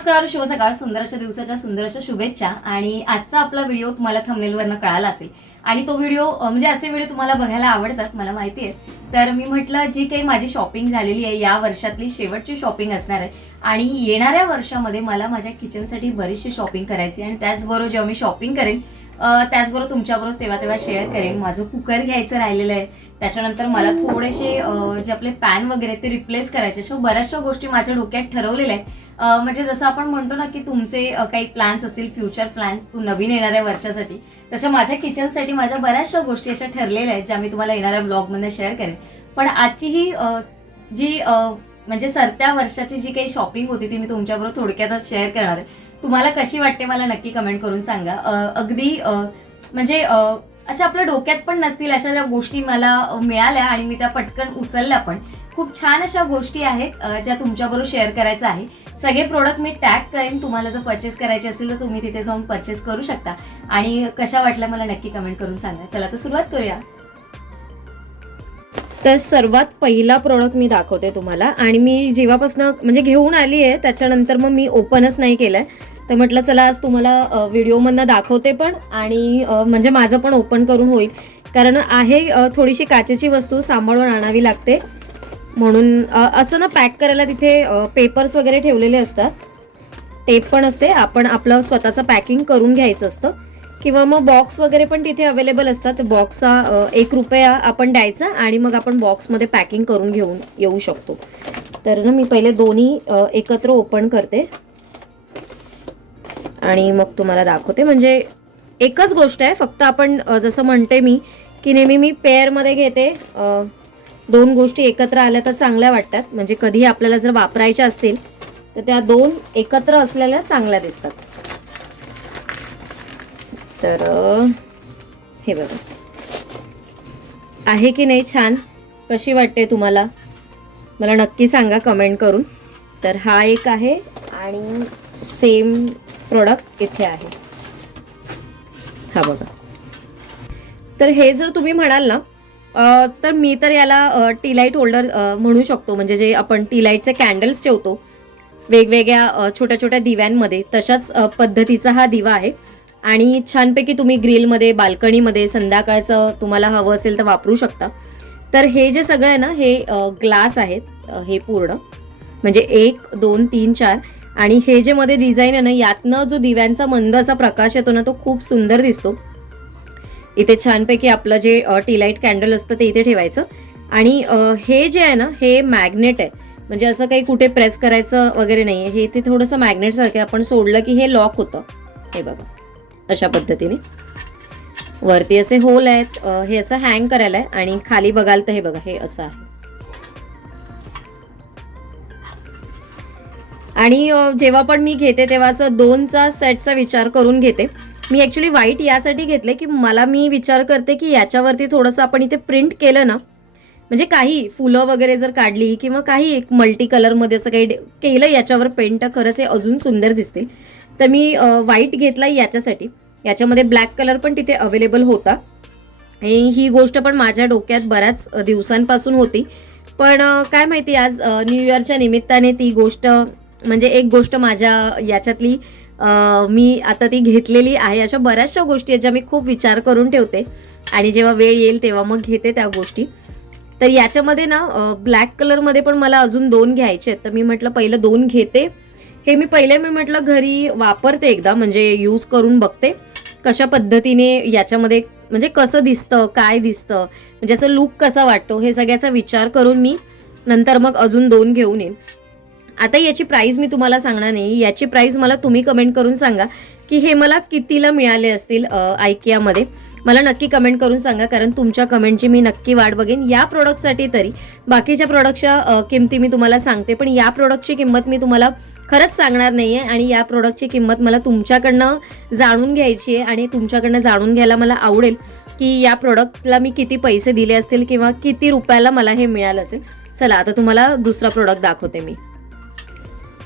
नमस्कार, शुभ सकाळ. सुंदर अशा दिवसाच्या सुंदर अशा शुभेच्छा. आणि आजचा आपला व्हिडिओ तुम्हाला थंबनेलवरनं कळाला असेल आणि तो व्हिडिओ म्हणजे असे व्हिडिओ तुम्हाला बघायला आवडतात मला माहिती आहे. तर मी म्हटलं जी काही माझी शॉपिंग झालेली आहे या वर्षातली शेवटची शॉपिंग असणार आहे आणि येणाऱ्या वर्षामध्ये मला माझ्या किचनसाठी बरीचशी शॉपिंग करायची आणि त्याचबरोबर जेव्हा मी शॉपिंग करेन त्याचबरोबर तुमच्याबरोबर तेव्हा शेअर करेन. माझं कुकर घ्यायचं राहिलेलं आहे, त्याच्यानंतर मला थोडेसे जे आपले पॅन वगैरे ते रिप्लेस करायचे. अशा बऱ्याचशा गोष्टी माझ्या डोक्यात ठरवलेल्या आहेत. म्हणजे जसं आपण म्हणतो ना की तुमचे काही प्लॅन्स असतील, फ्युचर प्लॅन्स तू नवीन येणाऱ्या वर्षासाठी, तशा माझ्या किचनसाठी माझ्या बऱ्याचशा गोष्टी अशा ठरलेल्या आहेत ज्या मी तुम्हाला येणाऱ्या ब्लॉगमध्ये शेअर करेन. पण आजची ही जी म्हणजे सरत्या वर्षाची जी काही शॉपिंग होती ती मी तुमच्याबरोबर थोडक्यातच शेअर करणार आहे. तुम्हाला कशी वाटते मला नक्की कमेंट करून सांगा. अगदी म्हणजे अशा आपल्या डोक्यात पण नसतील अशा ज्या गोष्टी मला मिळाल्या आणि मी त्या पटकन उचलल्या पण. खूप छान अशा गोष्टी आहेत ज्या तुमच्याबरोबर शेअर करायचं आहे. सगळे प्रोडक्ट मी टॅग करेन. तुम्हाला जर परचेस करायचे असेल तर तुम्ही तिथे जाऊन परचेस करू शकता आणि कशा वाटल्या मला नक्की कमेंट करून सांगा. चला तर सुरुवात करूया. तर सर्वात पहिला प्रोडक्ट मी दाखवते तुम्हाला आणि मी जेव्हापासून म्हणजे घेऊन आली आहे त्याच्यानंतर मग मी ओपनच नाही केलंय. तर म्हटलं चला आज तुम्हाला व्हिडिओमधनं दाखवते पण आणि म्हणजे माझं पण ओपन करून होईल. कारण आहे थोडीशी काचेची वस्तू सांभाळून आणावी लागते म्हणून असं ना पॅक करायला तिथे पेपर्स वगैरे ठेवलेले असतात, टेप पण असते. आपण आपलं स्वतःचं पॅकिंग करून घ्यायचं असतं किंवा मग बॉक्स वगैरे पण तिथे अवेलेबल असतात. बॉक्सचा ₹1 आपण द्यायचा आणि मग आपण बॉक्समध्ये पॅकिंग करून घेऊन येऊ शकतो. तर ना मी पहिले दोन्ही एकत्र ओपन करते आणि मग तुम्हाला दाखवते. म्हणजे एकच गोष्ट आहे, फक्त आपण जसं म्हणते मी की नेहमी मी पेअरमध्ये घेते. दोन गोष्टी एकत्र आल्या तर चांगल्या वाटतात. म्हणजे कधी आपल्याला जर वापरायच्या असतील तर त्या दोन एकत्र असलेल्या चांगल्या दिसतात. तर हे बघा आहे की नाही छान, कशी वाटते तुम्हाला मला नक्की सांगा कमेंट करून. तर हा एक आहे आणि सेम प्रोडक्ट इथे आहे, हा बघा. तर हे जर तुम्ही म्हणाल ना तर मी तर याला टी लाईट होल्डर म्हणू शकतो. म्हणजे जे आपण टी लाईटचे कॅन्डल्स ठेवतो वेगवेगळ्या छोट्या छोट्या दिव्यांमध्ये, तशाच पद्धतीचा हा दिवा आहे. आणि छानपैकी तुम्ही ग्रिलमध्ये, बाल्कनीमध्ये संध्याकाळचं तुम्हाला हवं असेल तर वापरू शकता. तर हे जे सगळं आहे ना हे ग्लास आहेत हे पूर्ण, म्हणजे 1 2 3 4 आणि हे जे मध्ये डिझाईन आहे ना यातनं जो दिव्यांचा मंद असा प्रकाश येतो ना तो खूप सुंदर दिसतो. इथे छानपैकी आपलं जे टी लाईट कॅन्डल असतं ते इथे ठेवायचं. आणि हे जे आहे ना हे मॅग्नेट आहे, म्हणजे असं काही कुठे प्रेस करायचं वगैरे नाही आहे. हे ते थोडंसं मॅग्नेट सारखं आपण सोडलं की हे लॉक होतं. हे बघा अशा पद्धतीने वरती असे होल आहेत. हे असं हँग करायला आहे आणि खाली बघाल तर हे बघा हे असं आहे. आणि जेव्हा पण मी घेते तेव्हा असं 2चा सेटचा विचार करून घेते. मी ॲक्च्युली व्हाईट यासाठी घेतले की मी विचार करते की याच्यावरती थोडंसं आपण इथे प्रिंट केलं ना, म्हणजे काही फुलं वगैरे जर काढली किंवा काही एक मल्टी कलरमध्ये असं काही केलं याच्यावर पेंट, खरंच हे अजून सुंदर दिसतील. तर मी व्हाईट घेतला याच्यासाठी. याच्यामध्ये ब्लॅक कलर पण तिथे अवेलेबल होता. आणि ही गोष्ट पण माझ्या डोक्यात बऱ्याच दिवसांपासून होती. पण काय माहिती आज न्यू इयरच्या निमित्ताने ती गोष्ट म्हणजे एक गोष्ट माझ्या याच्यातली मी आता ती घेतलेली आहे. अशा बऱ्याचशा गोष्टी आहेत ज्या मी खूप विचार करून ठेवते आणि जेव्हा वेळ येईल तेव्हा मग घेते त्या गोष्टी. तर याच्यामध्ये ना ब्लॅक कलरमध्ये पण मला अजून 2 घ्यायचे आहेत. तर मी म्हटलं पहिलं 2 घेते. हे मी म्हटलं घरी वापरते एकदा, म्हणजे यूज करून बघते कशा पद्धतीने याच्यामध्ये म्हणजे कसं दिसतं, काय दिसतं, म्हणजे असं लुक कसा वाटतो, हे सगळ्याचा विचार करून मी नंतर मग अजून 2 घेऊन येईन. आता याची प्राईस मी तुम्हाला सांगणार नाही. याची प्राईस मला तुम्ही कमेंट करून सांगा की हे मला कितीला मिळाले असतील आयकियामध्ये. मला नक्की कमेंट करून सांगा, कारण तुमच्या कमेंटची मी नक्की वाट बघेन. या प्रोडक्टसाठी तरी बाकीच्या प्रोडक्टच्या किमती मी तुम्हाला सांगते, पण या प्रोडक्टची किंमत मी तुम्हाला खरंच सांगणार नाही आहे. आणि या प्रोडक्टची किंमत मला तुमच्याकडनं जाणून घ्यायची आहे आणि तुमच्याकडनं जाणून घ्यायला मला आवडेल की या प्रोडक्टला मी किती पैसे दिले असतील किंवा किती रुपयाला मला हे मिळालं असेल. चला आता तुम्हाला दुसरा प्रोडक्ट दाखवते मी.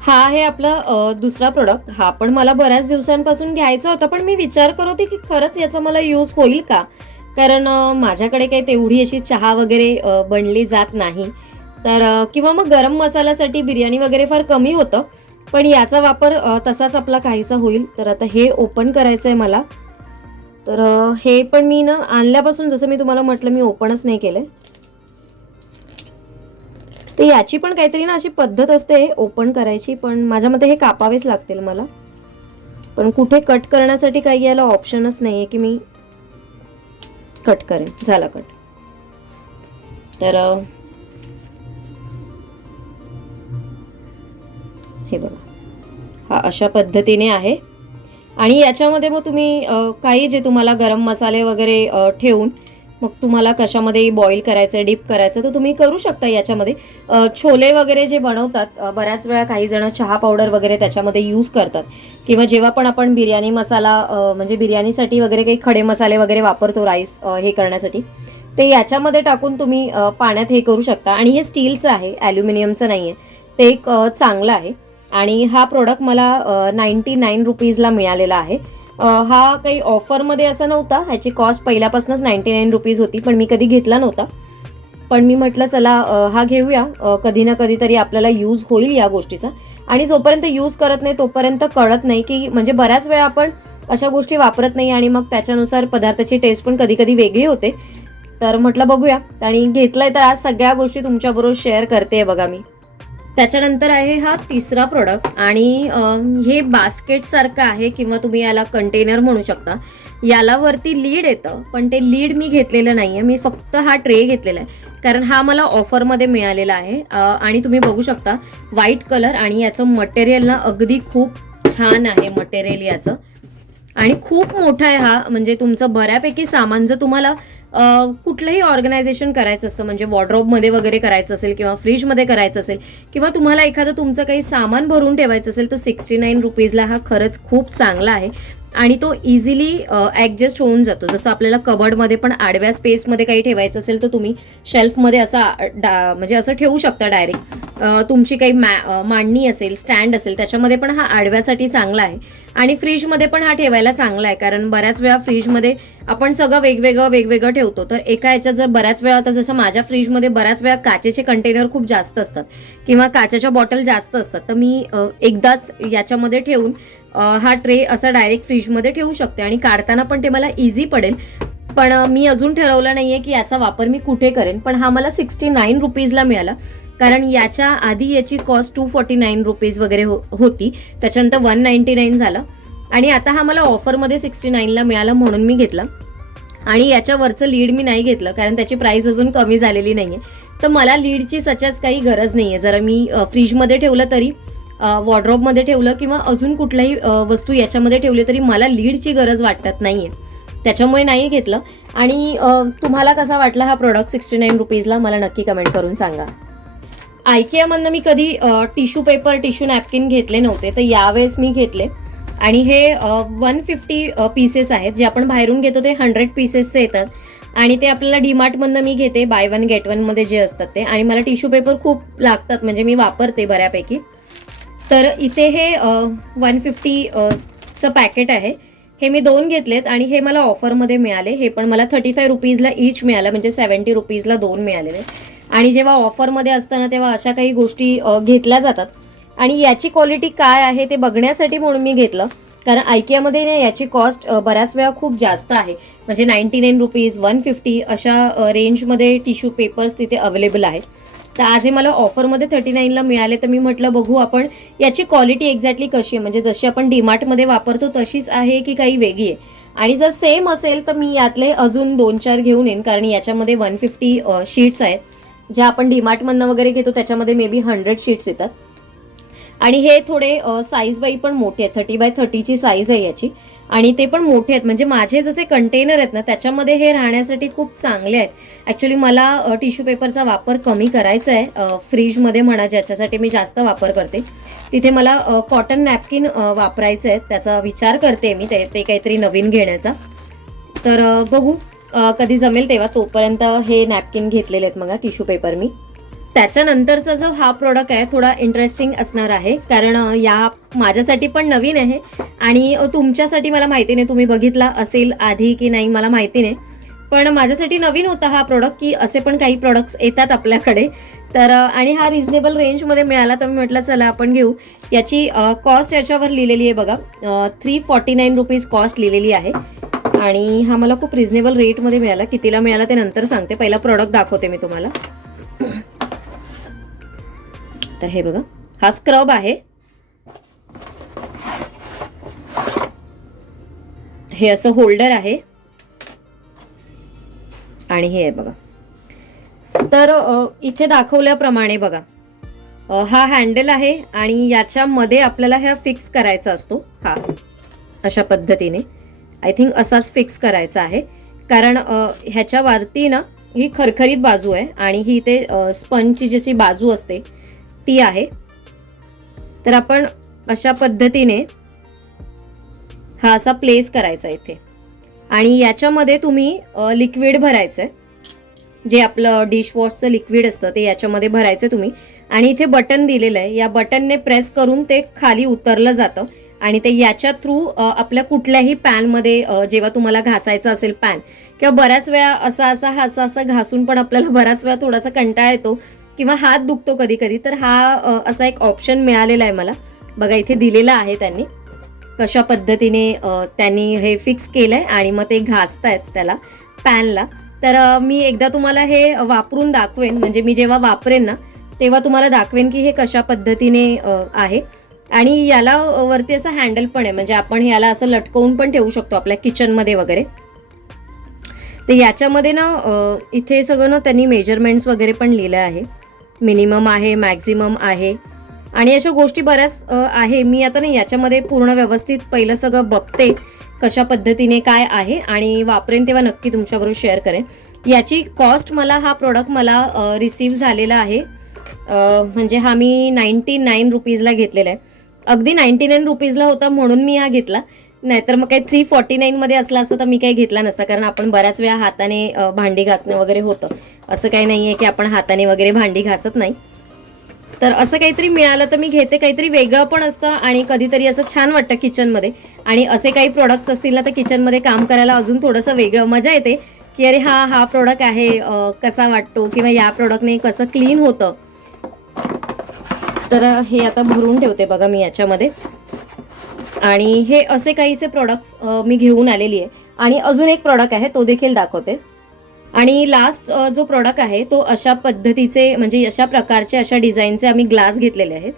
हा आहे आपला दुसरा प्रोडक्ट. हा पण मला बऱ्याच दिवसांपासून घ्यायचा होता, पण मी विचार करत होते की खरंच याचा मला यूज होईल का, कारण माझ्याकडे काही तेवढी अशी चहा वगैरे बनली जात नाही. तर किंवा मग गरम मसाल्यासाठी बिर्याणी वगैरे फार कमी होतं पण याचा वापर तसाच आपला काहीसा होईल. तर आता हे ओपन करायचं आहे मला. तर हे पण मी ना आणल्यापासून जसं मी तुम्हाला म्हटलं मी ओपनच नाही केलं. तर याची पण काहीतरी ना अशी पद्धत असते ओपन करायची, पण माझ्या मते हे कापावेच लागतील मला. पण कुठे कट करण्यासाठी काही याला ऑप्शनच नाही आहे की मी कट करेन. झाला कट. तर हे बघा, हा अशा पद्धतीने आहे. आणि याच्यामध्ये मग तुम्ही काही जे तुम्हाला गरम मसाले वगैरे ठेवून मग तुम्हाला कशामध्ये बॉईल करायचं, डीप करायचं तर तुम्ही करू शकता याच्यामध्ये. छोले वगैरे जे बनवतात बऱ्याच वेळा काही जण चहा पावडर वगैरे त्याच्यामध्ये यूज करतात, किंवा जेव्हा पण आपण बिर्याणी मसाला म्हणजे बिर्याणीसाठी वगैरे काही खडे मसाले वगैरे वापरतो राईस हे करण्यासाठी, ते याच्यामध्ये टाकून तुम्ही पाण्यात हे करू शकता. आणि हे स्टीलचं आहे, ॲल्युमिनियमचं नाही आहे. ते एक चांगलं आहे. आणि हा प्रोडक्ट मला 99 रुपीजला मिळालेला आहे. हा काही ऑफरमध्ये असा नव्हता, ह्याची कॉस्ट पहिल्यापासूनच 99 रुपीज होती, पण मी कधी घेतला नव्हता. पण मी म्हटलं चला हा घेऊया, कधी ना कधीतरी आपल्याला यूज होईल या गोष्टीचा. आणि जोपर्यंत यूज करत नाही तोपर्यंत कळत नाही की, म्हणजे बऱ्याच वेळा आपण अशा गोष्टी वापरत नाही आणि मग त्याच्यानुसार पदार्थाची टेस्ट पण कधी कधी वेगळी होते. तर म्हटलं बघूया, आणि घेतलंय तर आज सगळ्या गोष्टी तुमच्याबरोबर शेअर करते बघा मी. त्याच्यानंतर आहे हा तिसरा प्रोडक्ट, आणि हे बास्केट सारखं आहे किंवा तुम्ही याला कंटेनर म्हणू शकता. याला वरती लीड येतं, पण ते लीड मी घेतलेलं नाहीये. मी फक्त हा ट्रे घेतलेला आहे, कारण हा मला ऑफरमध्ये मिळालेला आहे. आणि तुम्ही बघू शकता व्हाईट कलर, आणि याचं मटेरियल ना अगदी खूप छान आहे मटेरियल याचं. आणि खूप मोठा आहे हा, म्हणजे तुमचं बऱ्यापैकी सामान जर तुम्हाला कुठलंही ऑर्गनायझेशन करायचं असतं, म्हणजे वॉर्डरोबमध्ये वगैरे करायचं असेल किंवा फ्रीजमध्ये करायचं असेल, किंवा तुम्हाला एखादं तुमचं काही सामान भरून ठेवायचं असेल, तर 69 रुपीजला हा खरंच खूप चांगला आहे. आणि तो इझिली ॲडजस्ट होऊन जातो. जसं आपल्याला कबर्डमध्ये पण आडव्या स्पेसमध्ये काही ठेवायचं असेल तर तुम्ही शेल्फमध्ये असा म्हणजे असं ठेवू शकता डायरेक्ट. तुमची काही मांडणी असेल, स्टँड असेल, त्याच्यामध्ये पण हा आडव्यासाठी चांगला आहे. आणि फ्रीजमध्ये पण हा ठेवायला चांगला आहे, कारण बऱ्याच वेळा फ्रीजमध्ये आपण सगळं वेगवेगळं ठेवतो. तर एका ह्याच्यात जर बऱ्याच वेळा, आता जसं माझ्या फ्रीजमध्ये बऱ्याच वेळा काचेचे कंटेनर खूप जास्त असतात किंवा काचेच्या बॉटल जास्त असतात, तर मी एकदाच याच्यामध्ये ठेवून हा ट्रे असा डायरेक्ट फ्रीजमध्ये ठेवू शकते, आणि काढताना पण ते मला इझी पडेल. पण मी अजून ठरवलं नाहीये की याचा वापर मी कुठे करेन. पण हा मला 69 रुपीजला मिळाला, कारण याच्या आधी याची कॉस्ट 249 रुपीज वगैरे होती. त्याच्यानंतर 199 झालं, आणि आता हा मला ऑफरमध्ये 69ला मिळाला म्हणून मी घेतला. आणि याच्यावरचं लीड मी नाही घेतलं, कारण त्याची प्राइस अजून कमी झालेली नाहीये. तर मला लीडची सचाच काही गरज नाहीये. जर मी फ्रीजमध्ये ठेवलं तरी, वॉर्डरोबमध्ये ठेवलं किंवा अजून कुठल्याही वस्तू याच्यामध्ये ठेवली तरी मला लीडची गरज वाटत नाहीये. त्याच्यामुळे नाही घेतलं. आणि तुम्हाला कसा वाटला हा प्रोडक्ट 69 रुपीजला मला नक्की कमेंट करून सांगा. आयकियामधनं मी कधी टिश्यू पेपर, टिश्यू नॅपकिन घेतले नव्हते, तर यावेळेस मी घेतले. आणि हे 150 पीसेस आहेत. जे आपण बाहेरून घेतो ते 100 पीसेसचे येतात, आणि ते आपल्याला डीमार्टमधनं मी घेते बाय वन गेट वन मध्ये जे असतात ते. आणि मला टिश्यू पेपर खूप लागतात, म्हणजे मी वापरते बऱ्यापैकी. तर इथे हे 150चं पॅकेट आहे. हे मी 2 घेतलेत, आणि हे मला ऑफरमध्ये मिळाले. हे पण मला 35 रुपीजला ईच मिळालं, म्हणजे 70 रुपीजला 2 मिळालेले. आणि जेव्हा ऑफरमध्ये असताना तेव्हा अशा काही गोष्टी घेतल्या जातात. आणि याची क्वालिटी काय आहे ते बघण्यासाठी म्हणून मी घेतलं, कारण आयकियामध्ये ना याची कॉस्ट बऱ्याच वेळा खूप जास्त आहे. म्हणजे 99 रुपीज, 150 अशा रेंजमध्ये टिश्यू पेपर्स तिथे अवेलेबल आहेत. तर आज हे मला ऑफरमध्ये 39ला मिळाले, तर मी म्हटलं बघू आपण याची क्वालिटी एक्झॅक्टली कशी आहे, म्हणजे जशी आपण डीमार्टमध्ये वापरतो तशीच आहे की काही वेगळी आहे. आणि जर सेम असेल तर मी यातले अजून 2-4 घेऊन येईन, कारण याच्यामध्ये 150 शीट्स आहेत. ज्या आपण डीमार्टमधनं वगैरे घेतो त्याच्यामध्ये मे बी 100 शीट्स येतात. आणि हे थोडे साईज बाई पण मोठे आहेत. 30 बाय 30ची साईज आहे याची, आणि ते पण मोठे आहेत. म्हणजे माझे जसे कंटेनर आहेत ना त्याच्यामध्ये हे राहण्यासाठी खूप चांगले आहेत. ॲक्च्युली मला टिश्यू पेपरचा वापर कमी करायचा आहे फ्रीजमध्ये म्हणा, ज्याच्यासाठी मी जास्त वापर करते. तिथे मला कॉटन नॅपकिन वापरायचं आहे. त्याचा विचार करते मी, ते काहीतरी नवीन घेण्याचा. तर बघू कधी जमेल तेव्हा. तोपर्यंत हे नॅपकिन घेतलेले आहेत मग टिश्यू पेपर मी. त्याच्यानंतरचा जो हा प्रोडक्ट आहे थोडा इंटरेस्टिंग असणार आहे, कारण या माझ्यासाठी पण नवीन आहे, आणि तुमच्यासाठी मला माहिती नाही तुम्ही बघितला असेल आधी की नाही मला माहिती नाही. पण माझ्यासाठी नवीन होता हा प्रोडक्ट, की असे पण काही प्रोडक्ट्स येतात आपल्याकडे. तर आणि हा रिझनेबल रेंजमध्ये मिळाला, तर मी म्हटलं चला आपण घेऊ. याची कॉस्ट याच्यावर लिहिलेली आहे बघा, 349 रुपीज कॉस्ट लिहिलेली आहे. आणि हा मला खूप रिझनेबल रेटमध्ये मिळाला. कितीला मिळाला ते नंतर सांगते, पहिला प्रोडक्ट दाखवते मी तुम्हाला. तर हे बघा, हा स्क्रब आहे. हे असं होल्डर आहे आणि हे आहे बघा. तर इथे दाखवल्याप्रमाणे बघा, हा हँडल आहे आणि याच्यामध्ये आपल्याला हा फिक्स करायचा असतो. हा अशा पद्धतीने आय थिंक असाच फिक्स करायचा आहे, कारण ह्याच्यावरती ना ही खरखरीत बाजू आहे आणि ही ते स्पंजची जशी बाजू असते ती आहे. तर आपण अशा पद्धतीने हा असा प्लेस करायचा इथे आणि याच्यामध्ये तुम्ही लिक्विड भरायचंय, जे आपलं डिशवॉशचं लिक्विड असतं ते याच्यामध्ये भरायचं तुम्ही. आणि इथे बटन दिलेलं आहे, या बटनने प्रेस करून ते खाली उतरलं जातं आणि ते याच्या थ्रू आपल्या कुठल्याही पॅनमध्ये जेव्हा तुम्हाला घासायचं असेल पॅन, किंवा बऱ्याच वेळा असा घासून पण आपल्याला बऱ्याच वेळा थोडासा कंटाळा येतो किंवा हात दुखतो कधी कधी, तर हा असा एक ऑप्शन मिळालेला आहे मला. बघा इथे दिलेला आहे त्यांनी कशा पद्धतीने त्यांनी हे फिक्स केलंय आणि मग ते घासतायत त्याला पॅनला. तर मी एकदा तुम्हाला हे वापरून दाखवेन, म्हणजे मी जेव्हा वापरेन ना तेव्हा तुम्हाला दाखवेन की हे कशा पद्धतीने आहे. आणि याला वरती असं हँडल पण आहे, म्हणजे आपण याला असं लटकवून पण ठेवू शकतो आपल्या किचनमध्ये वगैरे. तर याच्यामध्ये ना इथे सगळं ना त्यांनी मेजरमेंट्स वगैरे पण लिहिलं आहे, मिनिमम आहे, मॅक्झिमम आहे आणि अशा गोष्टी बऱ्याच आहे. मी आता नाही याच्यामध्ये पूर्ण व्यवस्थित पहिलं सगळं बघते कशा पद्धतीने काय आहे आणि वापरेन तेव्हा नक्की तुमच्याबरोबर शेअर करेन. याची कॉस्ट मला हा प्रोडक्ट मला रिसीव्ह झालेला आहे, म्हणजे हा मी 99 रुपीजला घेतलेला आहे. अगदी 99 रुपीजला होता म्हणून मी हा घेतला, नाहीतर मग काही 349 मध्ये असला असतं तर मी काही घेतला नसता, कारण आपण बऱ्याच वेळा हाताने भांडी घासणं वगैरे होतं. असं काही नाही आहे की आपण हाताने वगैरे भांडी घासत नाही. तर असं काहीतरी मिळालं तर मी घेते, काहीतरी वेगळं पण असतं आणि कधीतरी असं छान वाटतं किचनमध्ये. आणि असे काही प्रोडक्ट्स असतील ना तर किचनमध्ये काम करायला अजून थोडंसं वेगळं मजा येते, की अरे हा प्रोडक्ट आहे, कसा वाटतो किंवा या प्रोडक्टने कसं क्लीन होतं. तर हे आता भरून ठेवते बघा मी याच्यामध्ये. आणि हे असे काहीसे प्रोडक्ट्स मी घेऊन आलेली आहे. आणि अजून एक प्रोडक्ट आहे तो देखील दाखवते. आणि लास्ट जो प्रोडक्ट आहे तो अशा पद्धतीचे, म्हणजे अशा प्रकारचे अशा डिझाईनचे आम्ही ग्लास घेतलेले आहेत.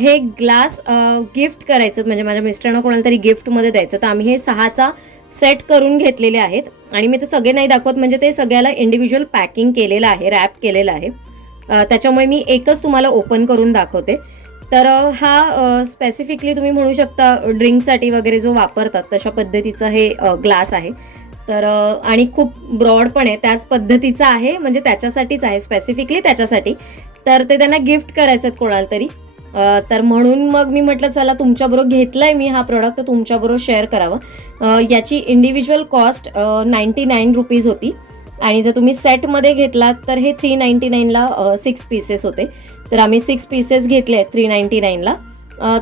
हे ग्लास गिफ्ट करायचं, म्हणजे माझ्या मिस्टरांना कोणाला तरी गिफ्टमध्ये द्यायचं, तर आम्ही हे 6चा सेट करून घेतलेले आहेत. आणि मी ते सगळे नाही दाखवत, म्हणजे ते सगळ्याला इंडिव्हिज्युअल पॅकिंग केलेलं आहे, रॅप केलेलं आहे. त्याच्यामुळे मी एकच तुम्हाला ओपन करून दाखवते. तर हा स्पेसिफिकली तुम्ही म्हणू शकता ड्रिंकसाठी वगैरे जो वापरतात तशा पद्धतीचा हे ग्लास आहे. तर आणि खूप ब्रॉड पण आहे, त्याच पद्धतीचा आहे, म्हणजे त्याच्यासाठीच आहे, स्पेसिफिकली त्याच्यासाठी. तर ते त्यांना गिफ्ट करायचं कोणाला तरी, तर म्हणून मग मी म्हटलं चला तुमच्याबरोबर घेतलाय मी हा प्रोडक्ट, तर तुमच्याबरोबर शेअर करावा. याची इंडिव्हिज्युअल कॉस्ट 99 रुपीज होती आणि जर तुम्ही सेटमध्ये घेतलात तर हे 399ला 6 पीसेस होते. तर आम्ही 6 पीसेस घेतले आहेत 399ला.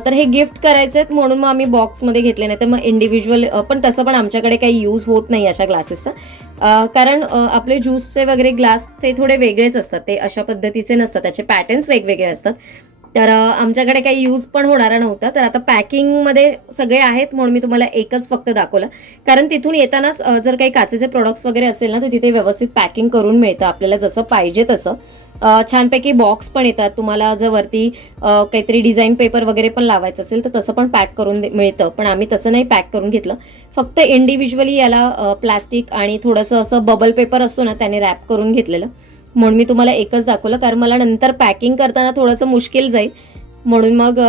तर हे गिफ्ट करायचे आहेत म्हणून मग आम्ही बॉक्समध्ये घेतले, नाही तर मग इंडिव्हिज्युअल, पण तसं पण आमच्याकडे काही यूज होत नाही अशा ग्लासेसचा, कारण आपले ज्यूसचे वगैरे ग्लास ते थोडे वेगळेच असतात, ते अशा पद्धतीचे नसतात, त्याचे पॅटर्न्स वेगवेगळे असतात. तर आमच्याकडे काही यूज पण होणारा नव्हता. तर आता पॅकिंगमध्ये सगळे आहेत म्हणून मी तुम्हाला एकच फक्त दाखवलं, कारण तिथून येतानाच जर काही काचेचे प्रोडक्ट्स वगैरे असेल ना तर तिथे व्यवस्थित पॅकिंग करून मिळतं आपल्याला जसं पाहिजे तसं. छानपैकी बॉक्स पण येतात, तुम्हाला जर वरती काहीतरी डिझाईन पेपर वगैरे पण लावायचं असेल तर तसं पण पॅक करून मिळतं, पण आम्ही तसं नाही पॅक करून घेतलं, फक्त इंडिव्हिज्युअली याला प्लास्टिक आणि थोडंसं असं बबल पेपर असतो ना त्याने रॅप करून घेतलेलं. म्हणून मी तुम्हाला एकच दाखवलं, कारण मला नंतर पॅकिंग करताना थोडंसं मुश्किल जाईल, म्हणून मग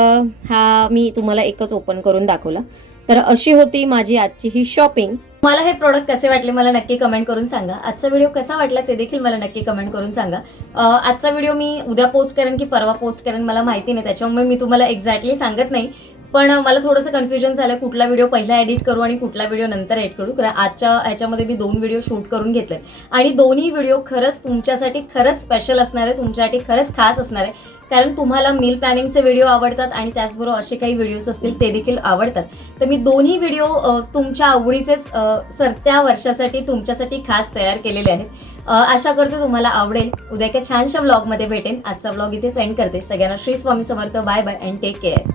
हा मी तुम्हाला एकच ओपन करून दाखवला. तर अशी होती माझी आजची ही शॉपिंग. मला हे प्रोडक्ट कसे वाटले मला नक्की कमेंट करून सांगा. आजचा व्हिडिओ कसा वाटला ते देखील मला नक्की कमेंट करून सांगा. आजचा व्हिडिओ मी उद्या पोस्ट करेन की परवा पोस्ट करेन मला माहिती नाही, त्याच्यामुळे मी तुम्हाला एक्झॅक्टली सांगत नाही, पण मला थोडंसं कन्फ्युजन झालं कुठला व्हिडिओ पहिला एडिट करू आणि कुठला व्हिडिओ नंतर एडिट करू. कारण आजच्या ह्याच्यामध्ये मी 2 व्हिडिओ शूट करून घेतले आणि दोन्ही व्हिडिओ खरंच तुमच्यासाठी खरंच स्पेशल असणार आहे, तुमच्यासाठी खरंच खास असणार आहे, कारण तुम्हाला मील प्लॅनिंगचे व्हिडिओ आवडतात आणि त्याचबरोबर असे काही व्हिडिओज असतील ते देखील आवडतात. तर मी दोन्ही व्हिडिओ तुमच्या आवडीचेच सरत्या वर्षासाठी तुमच्यासाठी खास तयार केलेले आहेत. आशा करते तुम्हाला आवडेल. उद्या एका छानशा व्लॉगमध्ये भेटेन. आजचा व्लॉग इथेच एंड करते. सगळ्यांना Shri Swami Samarth. Bye bye and take care.